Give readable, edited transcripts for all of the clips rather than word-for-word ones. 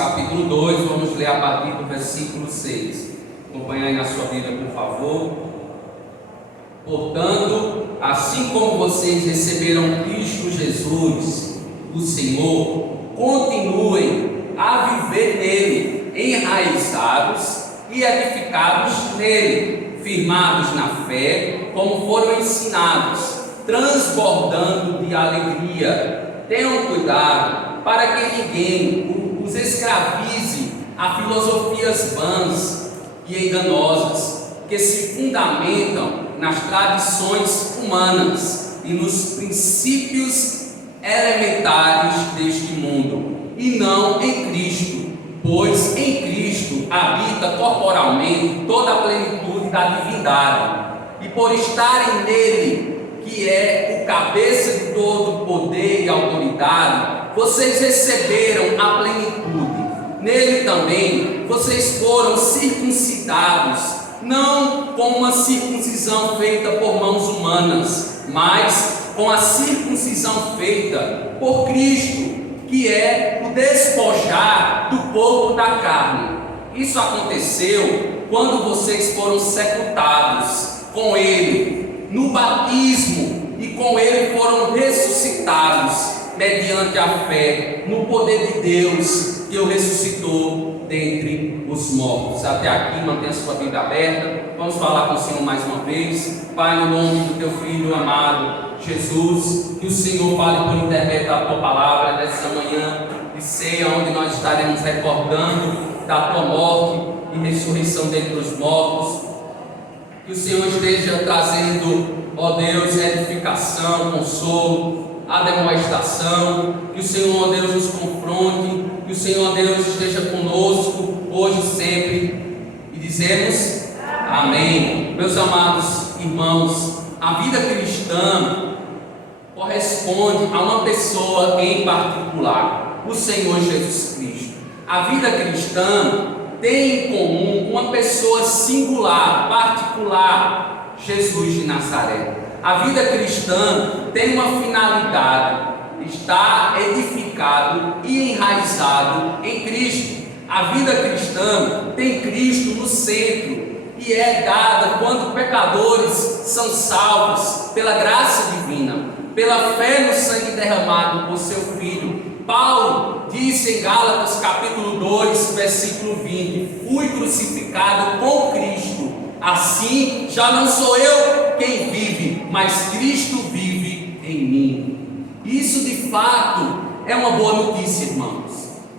capítulo 2, vamos ler a partir do versículo 6. Acompanhe aí na sua Bíblia, por favor. Portanto, assim como vocês receberam Cristo Jesus, o Senhor, continuem a viver nele, enraizados e edificados nele, firmados na fé, como foram ensinados, transbordando de alegria. Tenham cuidado para que ninguém os escravize a filosofias vãs e enganosas, que se fundamentam nas tradições humanas e nos princípios elementares deste mundo, e não em Cristo, pois em Cristo habita corporalmente toda a plenitude da divindade, e por estarem nele, que é o cabeça de todo poder e autoridade, vocês receberam a plenitude. Nele também vocês foram circuncidados, não com uma circuncisão feita por mãos humanas, mas com a circuncisão feita por Cristo, que é o despojar do corpo da carne. Isso aconteceu quando vocês foram sepultados com Ele no batismo, e com Ele foram ressuscitados mediante a fé no poder de Deus que o ressuscitou dentre os mortos. Até aqui, mantenha sua Bíblia aberta. Vamos falar com o Senhor mais uma vez. Pai, no nome do Teu Filho amado Jesus, que o Senhor fale por intermédio da Tua palavra dessa manhã de ceia, onde nós estaremos recordando da Tua morte e ressurreição dentre os mortos. Que o Senhor esteja trazendo, ó Deus, edificação, consolo, admoestação. Que o Senhor, ó Deus, nos confronte. Que o Senhor, ó Deus, esteja conosco hoje e sempre. E dizemos amém. Meus amados irmãos, a vida cristã corresponde a uma pessoa em particular, o Senhor Jesus Cristo. A vida cristã tem em comum uma pessoa singular, particular, Jesus de Nazaré. A vida cristã tem uma finalidade: estar edificado e enraizado em Cristo. A vida cristã tem Cristo no centro e é dada quando pecadores são salvos pela graça divina, pela fé no sangue derramado por seu Filho. Paulo disse em Gálatas capítulo 2, versículo 20: fui crucificado com Cristo, assim já não sou eu quem vive, mas Cristo vive em mim. Isso de fato é uma boa notícia, irmãos.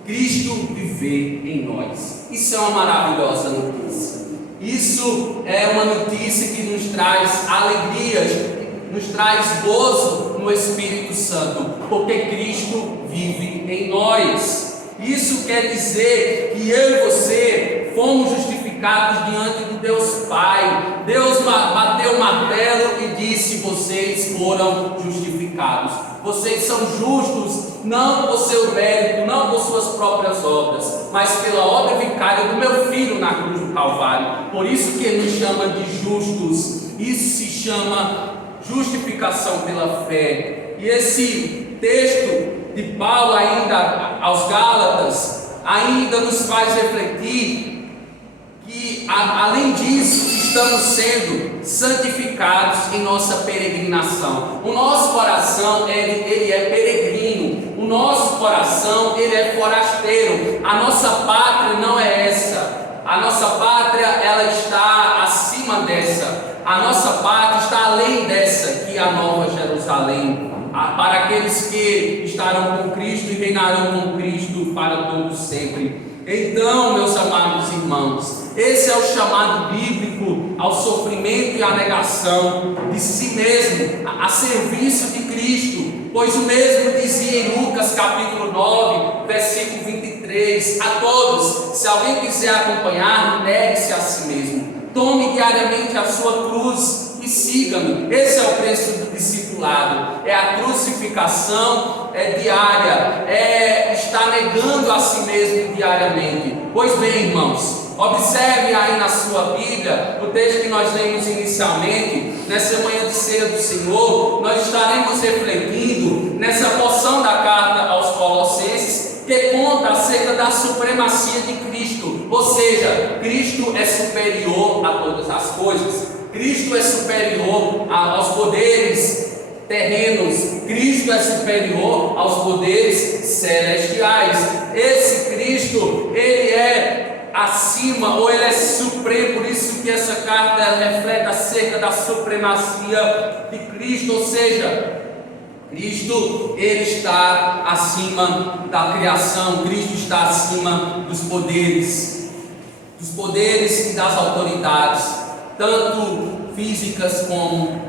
Cristo viver em nós. Isso é uma maravilhosa notícia. Isso é uma notícia que nos traz alegria, nos traz gozo no Espírito Santo, porque Cristo vive em nós. Isso quer dizer que eu e você fomos justificados diante do Deus Pai. Deus bateu o martelo e disse: vocês foram justificados. Vocês são justos, não por seu mérito, não por suas próprias obras, mas pela obra vicária do meu Filho na cruz do Calvário. Por isso que Ele nos chama de justos. Isso se chama justificação pela fé. E esse texto de Paulo ainda aos Gálatas ainda nos faz refletir que além disso estamos sendo santificados em nossa peregrinação. O nosso coração ele é peregrino, o nosso coração ele é forasteiro. A nossa pátria não é essa, a nossa pátria ela está acima dessa. A nossa pátria está além dessa, que é a Nova Jerusalém, para aqueles que estarão com Cristo e reinarão com Cristo para todo sempre. Então, meus amados irmãos, esse é o chamado bíblico ao sofrimento e à negação de si mesmo, a serviço de Cristo, pois o mesmo dizia em Lucas capítulo 9, versículo 23, a todos: se alguém quiser acompanhar, negue-se a si mesmo, tome diariamente a sua cruz e siga-me. Esse é o preço do discipulado, é a crucificação diária, é estar negando a si mesmo diariamente. Pois bem, irmãos, observe aí na sua Bíblia o texto que nós lemos inicialmente. Nessa manhã de ceia do Senhor, nós estaremos refletindo nessa porção da carta aos Colossenses, que conta acerca acerca da supremacia de Cristo, ou seja, Cristo é superior a todas as coisas, Cristo é superior aos poderes terrenos, Cristo é superior aos poderes celestiais. Esse Cristo, ele é acima, ou ele é supremo. Por isso que essa carta reflete acerca da supremacia de Cristo, ou seja, Cristo, ele está acima da criação, Cristo está acima dos poderes e das autoridades, tanto físicas como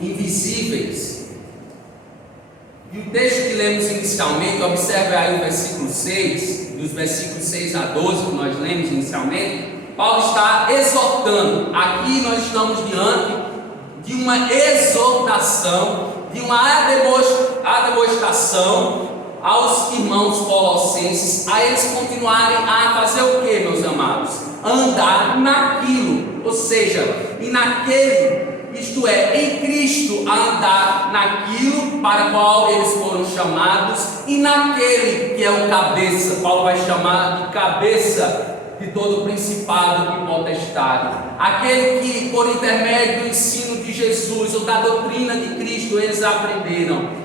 invisíveis. E o texto que lemos inicialmente, observe aí o versículo 6, dos versículos 6 a 12 que nós lemos inicialmente, Paulo está exortando. Aqui nós estamos diante de uma exortação, de uma demonstração aos irmãos colossenses, a eles continuarem a fazer o que, meus amados? Andar naquilo, ou seja, e naquele, isto é, em Cristo, a andar naquilo para o qual eles foram chamados, e naquele que é o cabeça. Paulo vai chamar de cabeça de todo principado e potestade, aquele que por intermédio do ensino de Jesus ou da doutrina de Cristo eles aprenderam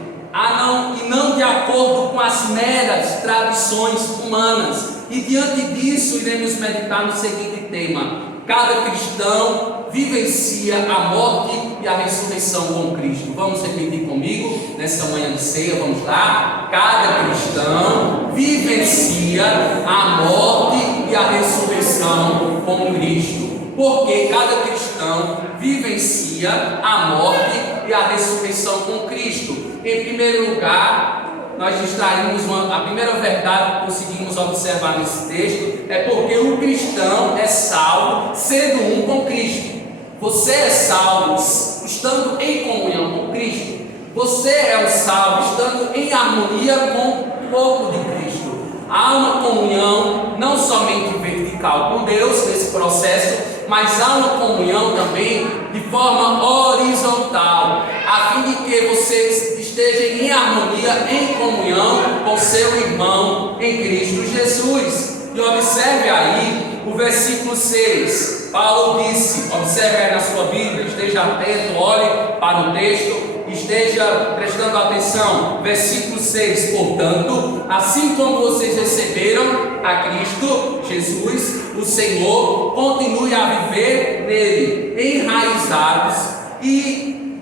e não de acordo com as meras tradições humanas. E diante disso iremos meditar no seguinte tema: cada cristão vivencia a morte e a ressurreição com Cristo. Vamos repetir comigo nessa manhã de ceia, vamos lá? Cada cristão vivencia a morte e a ressurreição com Cristo. Porque cada cristão vivencia a morte e a ressurreição com Cristo. Em primeiro lugar, nós distraímos a primeira verdade que conseguimos observar nesse texto é porque o cristão é salvo sendo um com Cristo. Você é salvo estando em comunhão com Cristo. Você é um salvo estando em harmonia com o corpo de Cristo. Há uma comunhão não somente vertical com Deus nesse processo, mas há uma comunhão também de forma horizontal, a fim de que você esteja em harmonia, em comunhão com seu irmão em Cristo Jesus. E observe aí o versículo 6. Paulo disse, observe aí na sua Bíblia, esteja atento, olhe para o texto, esteja prestando atenção. Versículo 6: portanto, assim como vocês receberam a Cristo Jesus, o Senhor, continue a viver nele, enraizados e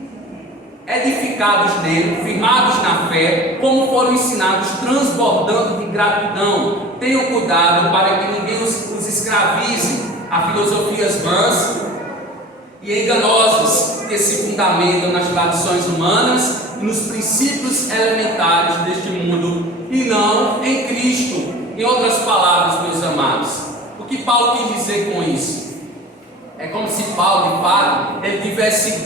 edificados nele, firmados na fé, como foram ensinados, transbordando de gratidão. Tenham cuidado para que ninguém os escravize a filosofias vãs e enganosas que se fundamentam nas tradições humanas e nos princípios elementares deste mundo, e não em Cristo. Em outras palavras, meus amados, o que Paulo quis dizer com isso? É como se Paulo, de fato, ele tivesse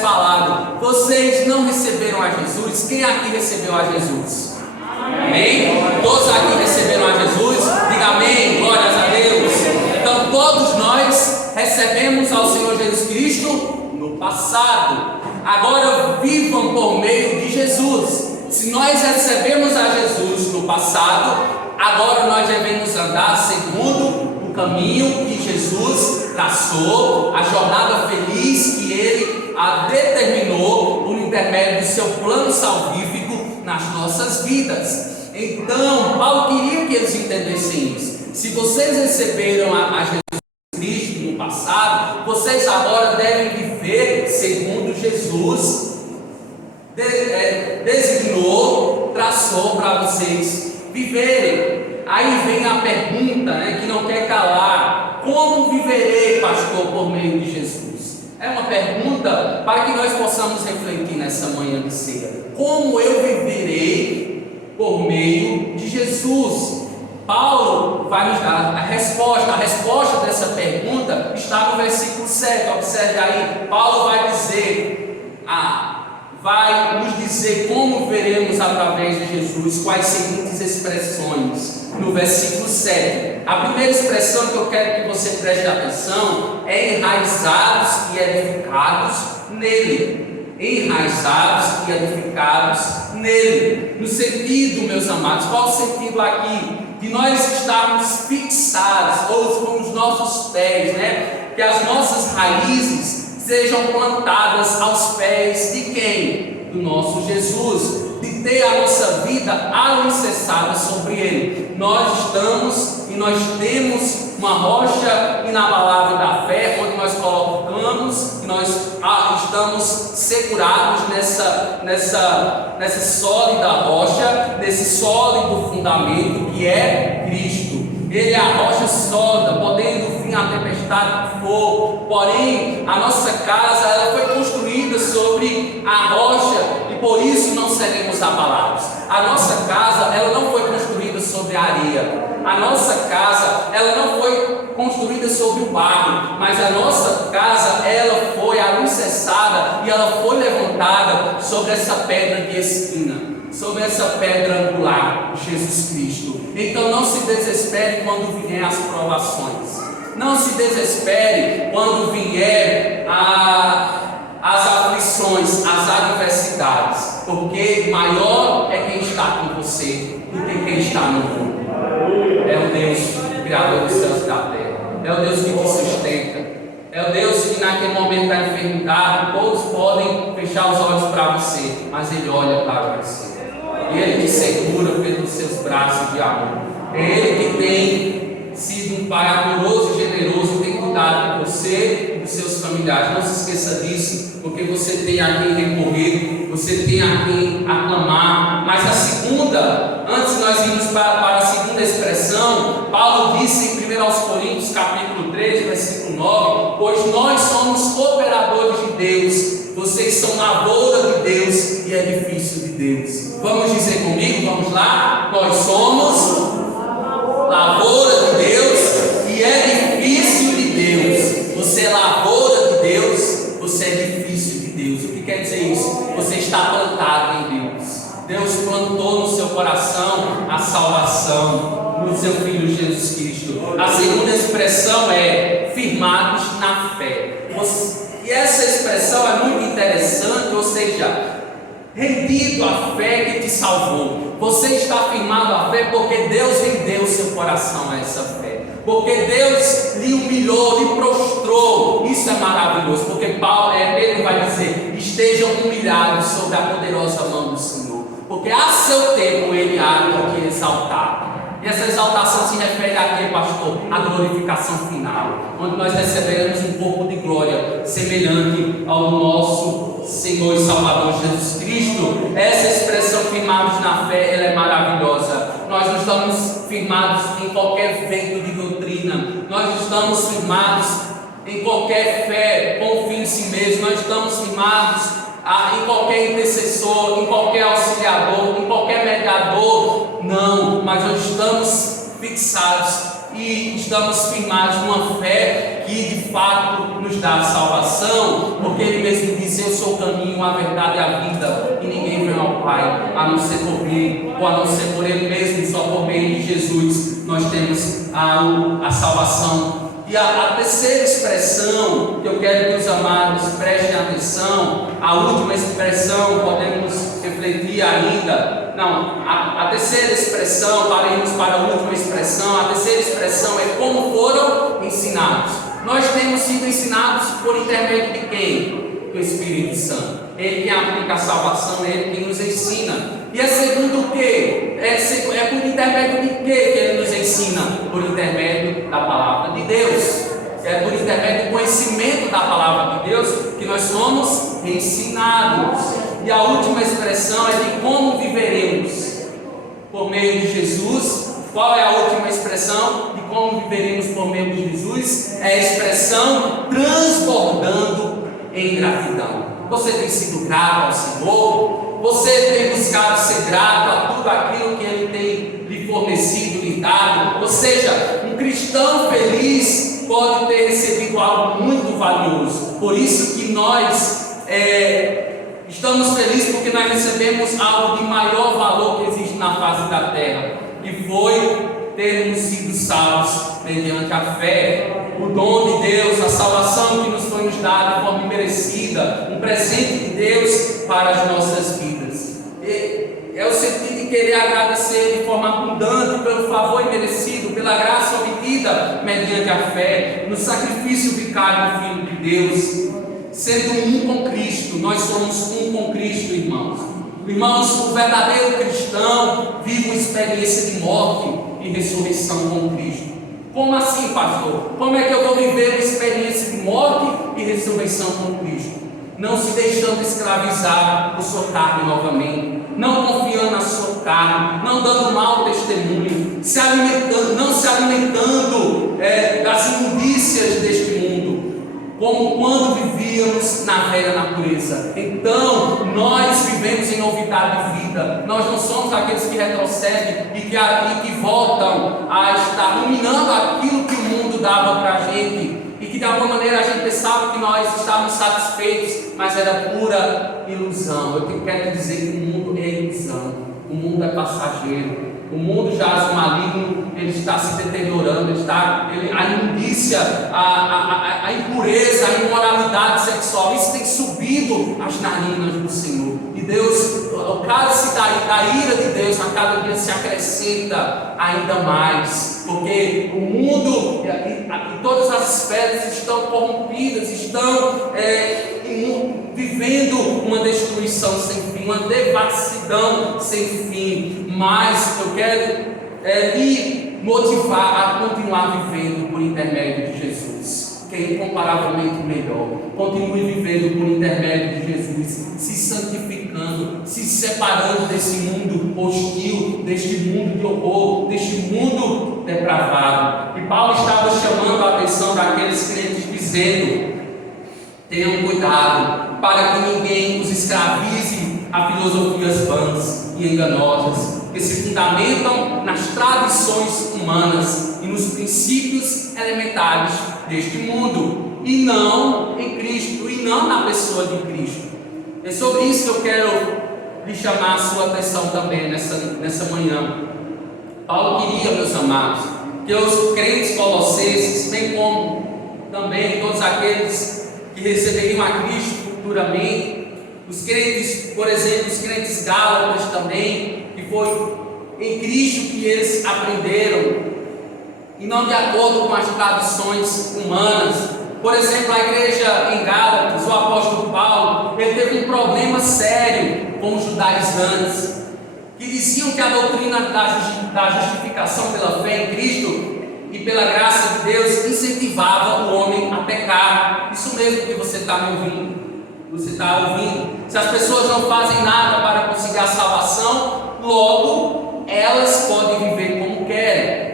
falado: vocês não receberam a Jesus? Quem aqui recebeu a Jesus? Amém? Todos aqui receberam a Jesus? Diga amém, glórias a Deus. Então todos nós recebemos ao Senhor Jesus Cristo no passado. Agora vivam por meio de Jesus. Se nós recebemos a Jesus no passado, agora nós devemos andar segundo o caminho que Jesus traçou, a jornada feliz que Ele determinou por intermédio do seu plano salvífico nas nossas vidas. Então, Paulo queria que eles entendessem isso. Se vocês receberam a Jesus Cristo no passado, vocês agora devem viver segundo Jesus designou, traçou para vocês viverem. Aí vem a pergunta, que não quer calar: como viverei, pastor, por meio de Jesus? É uma pergunta para que nós possamos refletir nessa manhã de ceia. Como eu viverei por meio de Jesus? Paulo vai nos dar a resposta. A resposta dessa pergunta está no versículo 7. Observe aí, Paulo vai nos dizer como veremos através de Jesus, quais seguintes expressões. No versículo 7, a primeira expressão que eu quero que você preste atenção é enraizados e edificados nele. Enraizados e edificados nele. No sentido, meus amados, qual o sentido aqui? De nós estarmos fixados, ou com os nossos pés, que as nossas raízes sejam plantadas aos pés de quem? Do nosso Jesus. De ter a nossa vida alicerçada sobre Ele. Nós estamos e nós temos uma rocha inabalável da fé, onde nós colocamos e nós estamos segurados nessa sólida rocha, nesse sólido fundamento que é Cristo. Ele é a rocha sólida, podendo vir a tempestade que for, porém a nossa casa ela foi construída sobre a rocha e por isso não seremos abalados. A nossa casa ela não foi construída sobre a areia, a nossa casa ela não foi construída sobre o barro, mas a nossa casa ela foi alicerçada e ela foi levantada sobre essa pedra de espina, sobre essa pedra angular, Jesus Cristo. Então não se desespere quando vier as provações, não se desespere quando vier as aflições, as adversidades, porque maior é quem está com você do que quem está no mundo. É o Deus Criador dos céus e da terra, é o Deus que te sustenta, é o Deus que naquele momento da enfermidade todos podem fechar os olhos para você, mas Ele olha para você e Ele te segura pelos seus braços de amor. É Ele que tem sido um Pai amoroso e generoso, tem cuidado de você e dos seus familiares. Não se esqueça disso, porque você tem a quem recorrer, você tem a quem aclamar. Mas a segunda, antes de nós irmos para a segunda expressão, Paulo disse em 1 Coríntios capítulo 3, versículo 9: pois nós somos cooperadores de Deus, vocês são lavoura de Deus e edifício de Deus. Vamos dizer comigo, vamos lá? Nós somos lavoura de Deus e edifício de Deus. Você é lavoura de Deus, você é edifício de Deus. O que quer dizer isso? Você está plantado em Deus. Deus plantou no seu coração a salvação no seu Filho Jesus Cristo. A segunda expressão é firmados na fé. E essa expressão é muito interessante, ou seja, rendido à fé que te salvou. Você está firmado à fé porque Deus rendeu seu coração a essa fé, porque Deus lhe humilhou, lhe prostrou. Isso é maravilhoso, porque Pedro vai dizer: estejam humilhados sob a poderosa mão do Senhor, porque a seu tempo Ele há de te exaltar. E essa exaltação se refere a quê, pastor? A glorificação final, onde nós receberemos um corpo de glória semelhante ao nosso Senhor e Salvador Jesus Cristo. Essa expressão firmados na fé, ela é maravilhosa. Nós não estamos firmados em qualquer vento de doutrina, nós não estamos firmados em qualquer fé com o fim em si mesmo, nós estamos firmados em qualquer intercessor, em qualquer auxiliador, em qualquer mediador. Não, mas nós estamos fixados e estamos firmados numa fé que de fato nos dá salvação, porque Ele mesmo diz: eu sou o caminho, a verdade e a vida, e ninguém vem ao Pai a não ser por mim, ou a não ser por Ele mesmo. Só por meio de Jesus nós temos a salvação. E a terceira expressão que eu quero que os amados prestem atenção, a última expressão, podemos refletir ainda. Não, a terceira expressão, para irmos para a última expressão, a terceira expressão é como foram ensinados. Nós temos sido ensinados por intermédio de quem? Do Espírito Santo. Ele quem aplica a salvação, Ele quem nos ensina. E é segundo o quê? É por intermédio de quê que Ele nos ensina? Por intermédio da palavra de Deus. É por intermédio do conhecimento da palavra de Deus que nós somos ensinados. E a última expressão é de como viveremos por meio de Jesus. Qual é a última expressão de como viveremos por meio de Jesus? É a expressão transbordando em gratidão. Você tem sido grato ao Senhor? Você tem buscado ser grato a tudo aquilo que Ele tem lhe fornecido, lhe dado? Ou seja, um cristão feliz pode ter recebido algo muito valioso. Por isso que nós estamos felizes, porque nós recebemos algo de maior valor que existe na face da terra, que foi termos sido salvos mediante a fé. O dom de Deus, a salvação que nos foi nos dada de forma imerecida, um presente de Deus para as nossas vidas. é o sentido de querer agradecer de forma abundante pelo favor imerecido, pela graça obtida mediante a fé, no sacrifício vicário do Filho de Deus. Sendo um com Cristo, nós somos um com Cristo, irmãos. Irmãos, o verdadeiro cristão vive uma experiência de morte e ressurreição com Cristo. Como assim, pastor? Como é que eu vou viver uma experiência de morte e ressurreição com Cristo? Não se deixando escravizar por sua carne novamente, não confiando na sua carne, não dando mau testemunho, não se alimentando das imundícias deste mundo, como quando vivíamos na velha natureza. Então, nós vivemos em novidade de vida. Nós não somos aqueles que retrocedem e que voltam a estar ruminando aquilo que o mundo dava para a gente, e que de alguma maneira a gente pensava que nós estávamos satisfeitos, mas era pura ilusão. Eu quero dizer que o mundo é ilusão, o mundo é passageiro, o mundo jaz maligno, ele está se deteriorando, a imundícia, a impureza, a imoralidade sexual, isso tem subido as narinas do Senhor. E Deus, o cálice da ira de Deus a cada dia se acrescenta ainda mais, porque o mundo e todas as esferas estão corrompidas, estão vivendo uma destruição sem fim, uma devassidão sem fim. Mas eu quero lhe motivar a continuar vivendo por intermédio de Jesus, que é incomparavelmente melhor. Continue vivendo por intermédio de Jesus, se santificando, se separando desse mundo hostil, deste mundo de horror, deste mundo depravado. E Paulo estava chamando a atenção daqueles crentes, dizendo: tenham cuidado para que ninguém os escravize a filosofias vãs e enganosas, que se fundamentam nas tradições humanas e nos princípios elementares deste mundo, e não em Cristo, e não na pessoa de Cristo. É sobre isso que eu quero lhe chamar a sua atenção também nessa manhã. Paulo queria, meus amados, que os crentes colossenses, bem como também todos aqueles que receberiam a Cristo futuramente, os crentes, por exemplo, os crentes gálatas também, que foi em Cristo que eles aprenderam, e não de acordo com as tradições humanas. Por exemplo, a igreja em Gálatas, o apóstolo Paulo, ele teve um problema sério com os judaizantes, que diziam que a doutrina da justificação pela fé em Cristo e pela graça de Deus incentivava o homem a pecar. Isso mesmo que você está me ouvindo. Você está ouvindo? Se as pessoas não fazem nada para conseguir a salvação, logo elas podem viver como querem.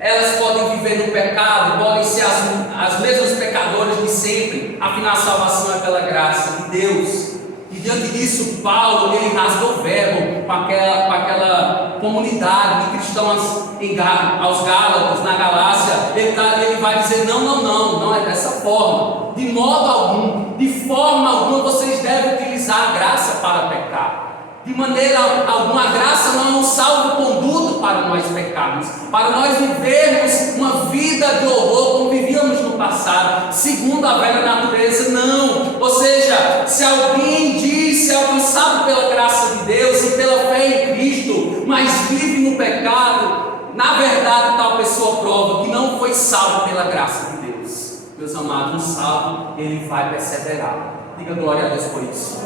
Elas podem viver no pecado, podem ser as mesmas pecadoras de sempre. Afinal, a salvação é pela graça de Deus. E diante disso, Paulo, ele rasga o verbo com aquela comunidade de cristãos aos Gálatas, na Galácia. Ele vai dizer: não é dessa forma, de modo algum, de forma alguma vocês devem utilizar a graça para pecar. De maneira alguma, a graça não é um salvo-conduto para nós pecarmos, para nós vivermos uma vida de horror como vivíamos no passado, segundo a velha natureza. Não. Ou seja, se alguém diz ser alcançado pela graça de Deus e pela fé em Cristo, mas vive no pecado, na verdade tal pessoa prova que não foi salvo pela graça de Deus. Meus amados, um salvo, ele vai perseverar. Diga glória a Deus por isso.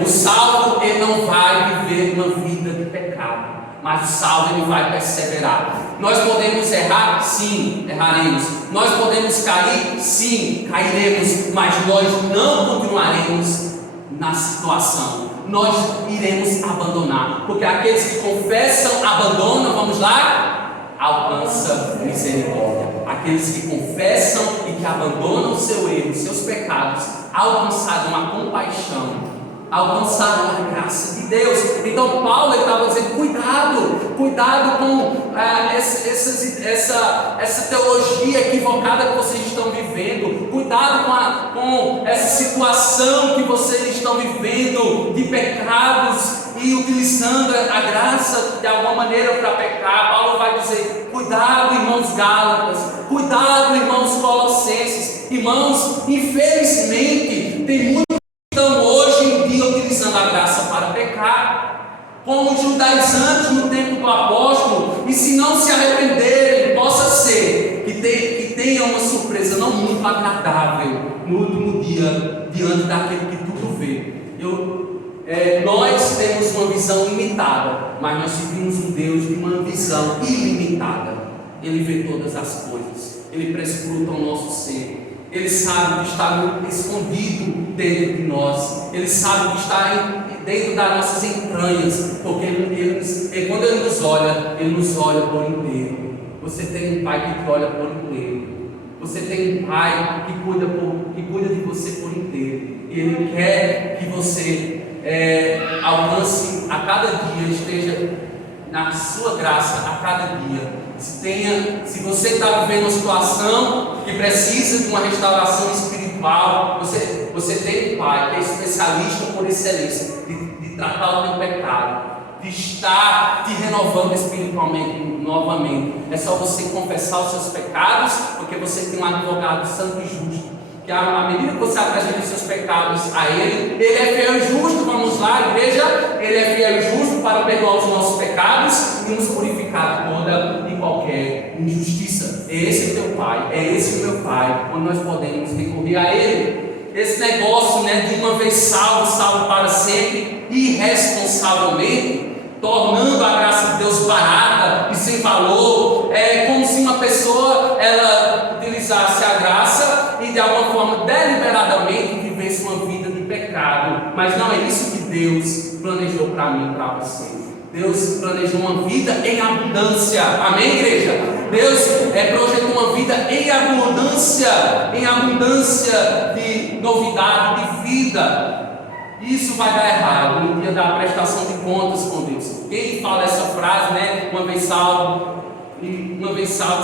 O salvo, ele não vai viver uma vida de pecado, mas o salvo, ele vai perseverar. Nós podemos errar? Sim, erraremos. Nós podemos cair? Sim, cairemos. Mas nós não continuaremos na situação. Nós iremos abandonar, porque aqueles que confessam, abandonam, vamos lá, alcança misericórdia. Aqueles que confessam e que abandonam o seu erro, seus pecados, alcançaram uma compaixão, alcançaram a graça de Deus. Então Paulo estava dizendo: cuidado com essa teologia equivocada que vocês estão vivendo, cuidado com essa situação que vocês estão vivendo de pecados e utilizando a graça de alguma maneira para pecar. Paulo vai dizer: cuidado, irmãos Gálatas, cuidado, irmãos Colossenses. Irmãos, infelizmente tem muitos que estão hoje em dia utilizando a graça para pecar. como os judaizantes no tempo do apóstolo, e se não se arrependerem, possa ser que tenha uma surpresa não muito agradável no último dia, diante daquele que tudo vê. Nós temos uma visão limitada, mas nós servimos um Deus de uma visão ilimitada. Ele vê todas as coisas, Ele prescruta o nosso ser. Ele sabe o que está escondido dentro de nós. Ele sabe o que está dentro das nossas entranhas. Porque quando Ele nos olha por inteiro. Você tem um Pai que te olha por inteiro. Você tem um Pai que cuida de você por inteiro. E Ele quer que você alcance a cada dia, esteja na sua graça a cada dia. Se você está vivendo uma situação que precisa de uma restauração espiritual, você tem um Pai que é especialista por excelência de tratar o teu pecado, de estar te renovando espiritualmente novamente. É só você confessar os seus pecados, porque você tem um advogado santo e justo, que à medida que você apresenta os seus pecados a Ele é fiel e justo. Vamos lá, igreja, Ele é fiel e justo para perdoar os nossos pecados e nos purificar de toda e qualquer injustiça. É esse o teu Pai, é esse o meu Pai, onde nós podemos recorrer a Ele. Esse negócio, de uma vez salvo para sempre, irresponsavelmente, tornando a graça de Deus barata e sem valor. É como se uma pessoa ela utilizasse a graça e de alguma forma deliberadamente vivesse uma vida de pecado. Mas não é isso que Deus planejou para mim e para você. Deus planejou uma vida em abundância. Amém, igreja? Deus projetou uma vida em abundância de novidade, de vida. Isso vai dar errado no dia da prestação de contas com Deus. Quem fala essa frase, uma vez salvo,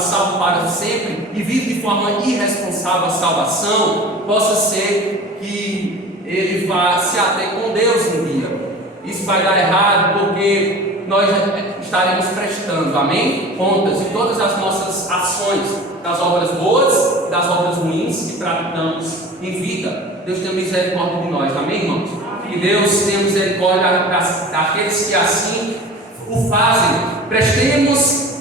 salvo para sempre, e vive de forma irresponsável a salvação, possa ser que ele vá se ater com Deus um dia. Isso vai dar errado porque nós estaremos prestando, amém? Contas de todas as nossas ações, das obras boas e das obras ruins que praticamos em vida. Deus tenha misericórdia de nós, amém, irmãos? Que Deus tenha misericórdia daqueles que assim o fazem. Prestemos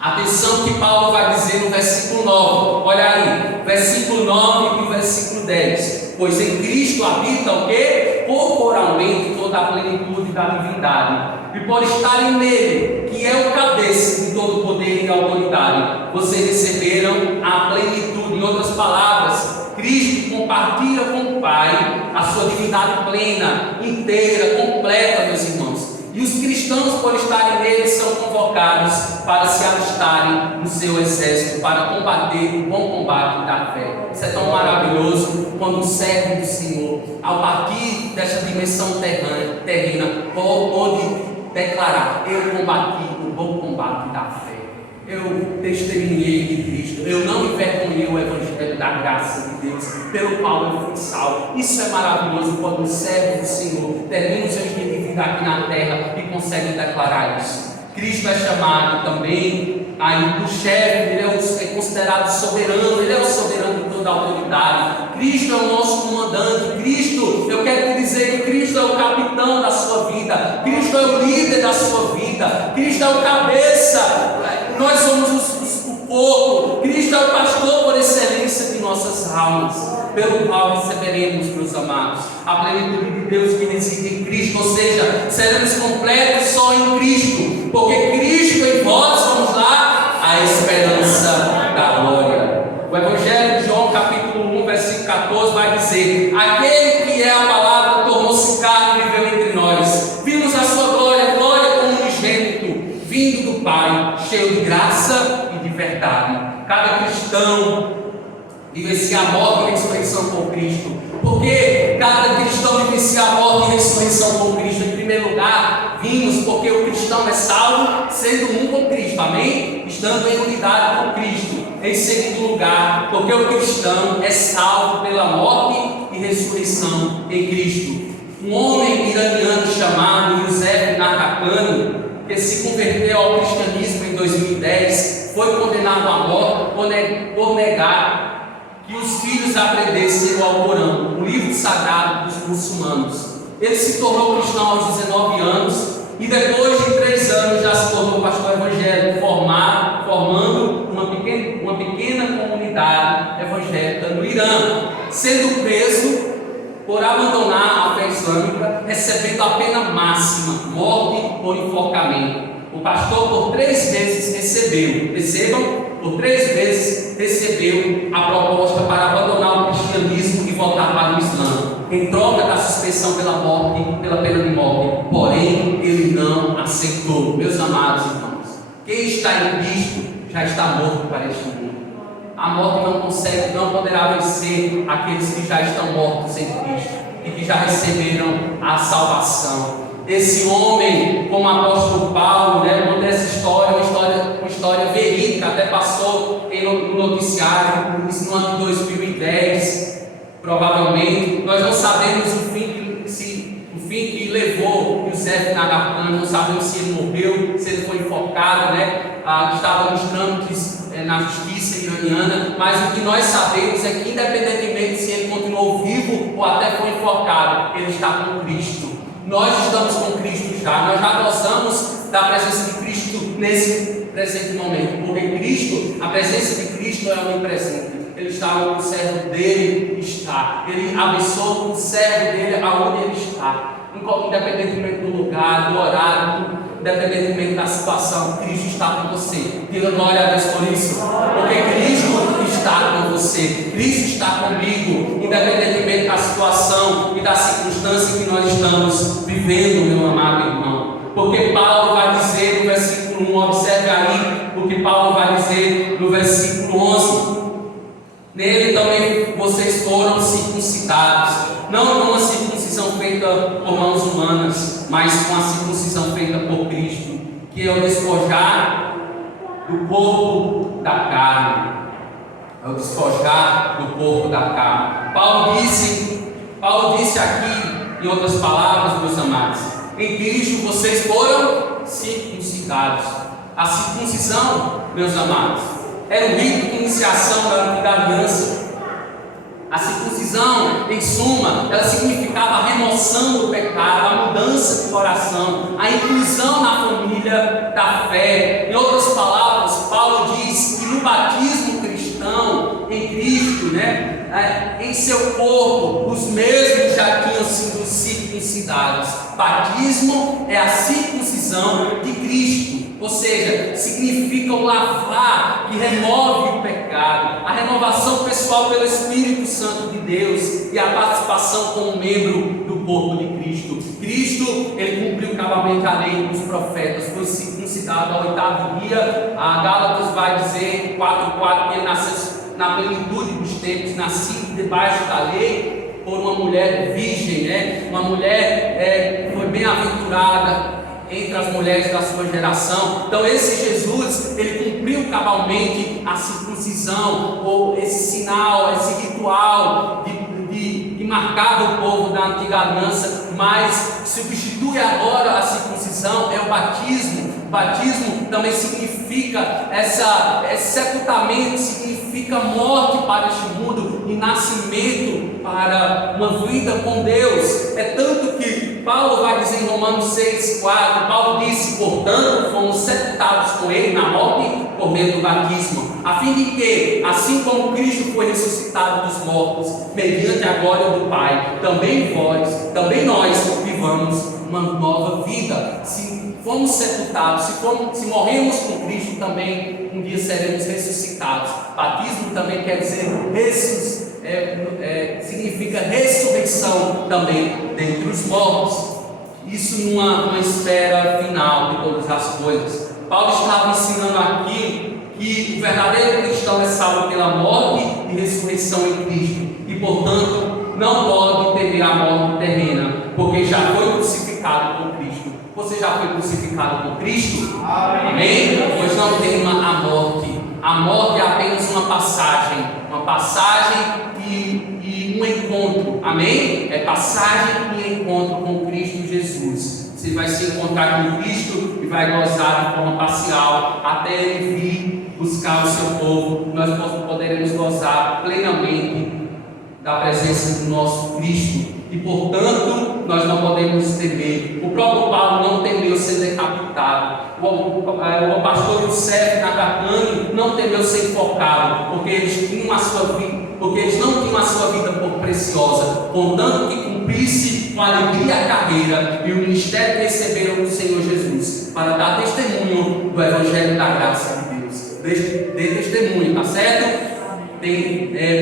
atenção que Paulo vai dizer no versículo 9. Olha aí, versículo 9 e o versículo 10. Pois em Cristo habita o quê? Corporalmente toda a plenitude da divindade. E por estarem nele, que é o cabeça de todo poder e autoridade, vocês receberam a plenitude. Em outras palavras, Cristo compartilha com o Pai a sua divindade plena, inteira, completa, meus irmãos. E os cristãos, por estarem nele, são convocados para se alistarem no seu exército, para combater o bom combate da fé. Isso é tão maravilhoso quando o servo do Senhor, ao partir desta dimensão terrena, pode declarar: eu combati o bom combate da fé. Eu testemunhei de Cristo, eu não envergonhei o Evangelho da graça de Deus, pelo qual eu fui salvo. Isso é maravilhoso quando o servo do Senhor termina o seu dia de vida aqui na terra e consegue declarar isso. Cristo é chamado também do chefe, ele é considerado soberano, ele é o soberano de toda a autoridade. Cristo é o nosso comandante. Cristo, eu quero te dizer que Cristo é o capitão da sua vida, Cristo é o líder da sua vida, Cristo é o cabeça, nós somos o corpo. Cristo é o pastor por excelência de nossas almas, pelo qual receberemos, meus amados, a plenitude de Deus que reside em Cristo, ou seja, seremos completos só em Cristo, porque Cristo em vós, vamos lá, a esperança da glória. O Evangelho de João, capítulo 1, versículo 14, vai dizer: aquele que é a palavra tornou-se carne e viveu entre nós. Vimos a sua glória, glória como unigênito, vindo do Pai, cheio de graça e de verdade. Cada cristão vivencia a morte e a ressurreição com Cristo. Porque cada cristão vivencia a morte e a ressurreição com Cristo. Em primeiro lugar, vimos porque o cristão é salvo sendo um com Cristo, amém? Estando em unidade com Cristo. Em segundo lugar, porque o cristão é salvo pela morte e ressurreição em Cristo. Um homem iraniano chamado Youssef Nakakani, que se converteu ao cristianismo em 2010, foi condenado à morte por negar que os filhos aprendessem o Alcorão, o livro sagrado dos muçulmanos. Ele se tornou cristão aos 19 anos E depois de 3 anos já se tornou pastor evangélico, formando uma pequena comunidade evangélica no Irã, sendo preso por abandonar a fé islâmica, recebendo a pena máxima, morte por enforcamento. O pastor por 3 vezes por 3 vezes recebeu a proposta para abandonar o cristianismo e voltar para o Islã, em troca da suspensão pela pena de morte. Porém, ele não aceitou. Meus amados irmãos, quem está em Cristo já está morto para este mundo. A morte não poderá vencer aqueles que já estão mortos em Cristo e que já receberam a salvação. Esse homem, como o apóstolo Paulo, conta essa história, uma história verídica, até passou no noticiário, isso no ano de 2010, provavelmente. Nós não sabemos o fim que levou Yosef Nagarkhan, não sabemos se ele morreu, se ele foi enforcado, estava nos trâmites na justiça iraniana, mas o que nós sabemos é que, independentemente se ele continuou vivo ou até foi enforcado, ele está com Cristo. Nós estamos com Cristo nós já gozamos da presença de Cristo nesse presente momento, porque a presença de Cristo é onipresente. Ele está onde o servo dele está, ele abençoa o servo dele aonde ele está, independentemente do lugar, do horário, independentemente da situação. Cristo está com você. Diga glória a Deus por isso, porque Cristo está com você, Cristo está comigo, independentemente da situação e da circunstância que nós estamos vivendo, meu amado irmão. Porque Paulo vai dizer no versículo 1, observe aí o que Paulo vai dizer no versículo 11: nele também vocês foram circuncidados, não com a circuncisão feita por mãos humanas, mas com a circuncisão feita por Cristo, que é o despojar do corpo da carne. É o despojar do corpo da carne. Paulo disse aqui, em outras palavras, meus amados, em Cristo vocês foram circuncidados. A circuncisão, meus amados, era o rito de iniciação da antiga aliança. A circuncisão, em suma, ela significava a remoção do pecado, a mudança de coração, a inclusão na família da fé. Em outras palavras, Paulo diz que no batismo cristão, em Cristo, em seu corpo, os mesmos já tinham sido circuncidados. Batismo é a circuncisão de Cristo. Ou seja, significa o lavar que remove o pecado, a renovação pessoal pelo Espírito Santo de Deus e a participação como membro do corpo de Cristo. Cristo, ele cumpriu cabalmente a lei dos profetas, foi circuncidado ao 8º dia. A Gálatas vai dizer 4:4 que ele nasceu na plenitude dos tempos, nascido debaixo da lei por uma mulher virgem, uma mulher que foi bem-aventurada entre as mulheres da sua geração. Então esse Jesus, ele cumpriu cabalmente a circuncisão, ou esse sinal, esse ritual que marcava o povo da antiga aliança, mas substitui agora a circuncisão, é o batismo. O batismo também significa esse sepultamento, significa morte para este mundo e nascimento para uma vida com Deus. É tanto que Paulo vai dizer em Romanos 6:4, Paulo disse: portanto, fomos sepultados com ele na morte por meio do batismo, a fim de que, assim como Cristo foi ressuscitado dos mortos, mediante a glória do Pai, também nós vivamos uma nova vida. Se fomos sepultados, se morremos com Cristo, também um dia seremos ressuscitados. Batismo também quer dizer significa ressurreição também dentre os mortos. Isso numa esfera final de todas as coisas. Paulo estava ensinando aqui que o verdadeiro cristão é salvo pela morte e ressurreição em Cristo, e portanto não pode temer a morte terrena, porque já foi crucificado com Cristo. Você já foi crucificado com Cristo? Amém? Pois não tema a morte. A morte é apenas uma passagem e um encontro. Amém? É passagem e encontro com Cristo Jesus. Você vai se encontrar com Cristo e vai gozar de forma parcial até Ele vir buscar o seu povo. Nós poderemos gozar plenamente da presença do nosso Cristo. E portanto, nós não podemos temer. O próprio Paulo não temeu ser decapitado. O pastor Youssef Nagatani não temeu ser enforcado, porque eles tinham a sua vida, porque eles não tinham a sua vida por preciosa, contanto que cumprisse com alegria a carreira e o ministério que receberam do Senhor Jesus, para dar testemunho do Evangelho da graça de Deus. Dê testemunho, tá certo?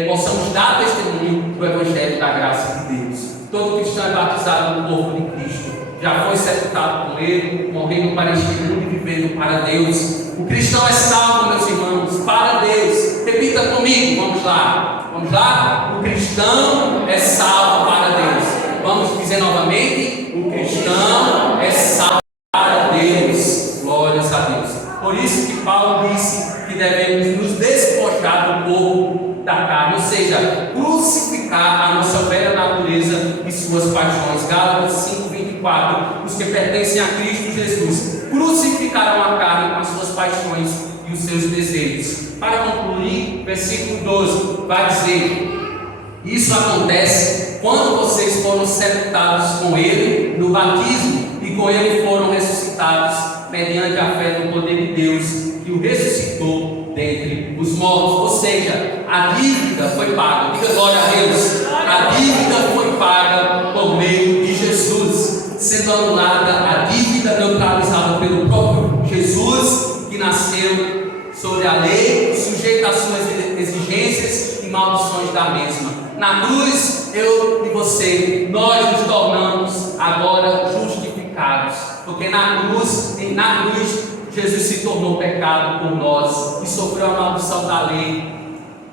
Possamos dar testemunho do Evangelho da graça de Deus. Todo cristão é batizado no corpo de Cristo, já foi sepultado com Ele, morrendo para este mundo e vivendo para Deus. O cristão é salvo, meus irmãos, para Deus. Repita comigo, vamos lá. Vamos lá? O cristão é salvo para Deus. Vamos dizer novamente: o cristão é salvo para Deus. Glórias a Deus. Por isso que Paulo disse que devemos nos despojar do corpo da carne, ou seja, crucificar a nossa velha natureza e suas paixões. Gálatas 5:24. Os que pertencem a Cristo Jesus crucificaram a carne com as suas paixões e os seus desejos. Para concluir, versículo 12 vai dizer: isso acontece quando vocês foram sepultados com Ele no batismo e com Ele foram ressuscitados mediante a fé no poder de Deus que o ressuscitou dentre os mortos. Ou seja, a dívida foi paga. Diga glória a Deus. A dívida foi paga por meio de Jesus, sendo anulada a dívida neutralizada pelo próprio Jesus, que nasceu sobre a lei, sujeito às suas exigências e maldições da mesma. Na cruz, eu e você, nós nos tornamos agora justificados, porque na cruz, Jesus se tornou pecado por nós e sofreu a maldição da lei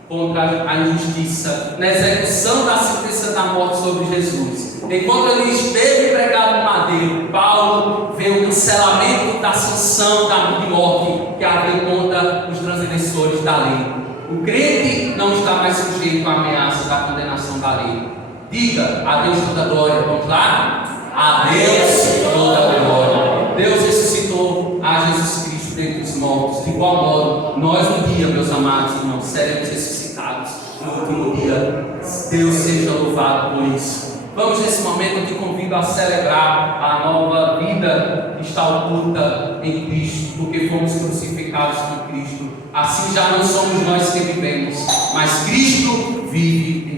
contra a injustiça, na execução da sentença da morte sobre Jesus. Enquanto ele esteve pregado no madeiro, Paulo vê o cancelamento da sanção de morte que havia contra os transgressores da lei. O crente não está mais sujeito à ameaça da condenação da lei. Diga: a Deus toda glória. Vamos lá? A Deus toda glória. Deus ressuscitou a Jesus Cristo dentre os mortos. De igual modo, nós um dia, meus amados irmãos, seremos ressuscitados no último dia. Deus seja louvado por isso. Vamos nesse momento, eu te convido a celebrar a nova vida que está oculta em Cristo, porque fomos crucificados com Cristo. Assim já não somos nós que vivemos, mas Cristo vive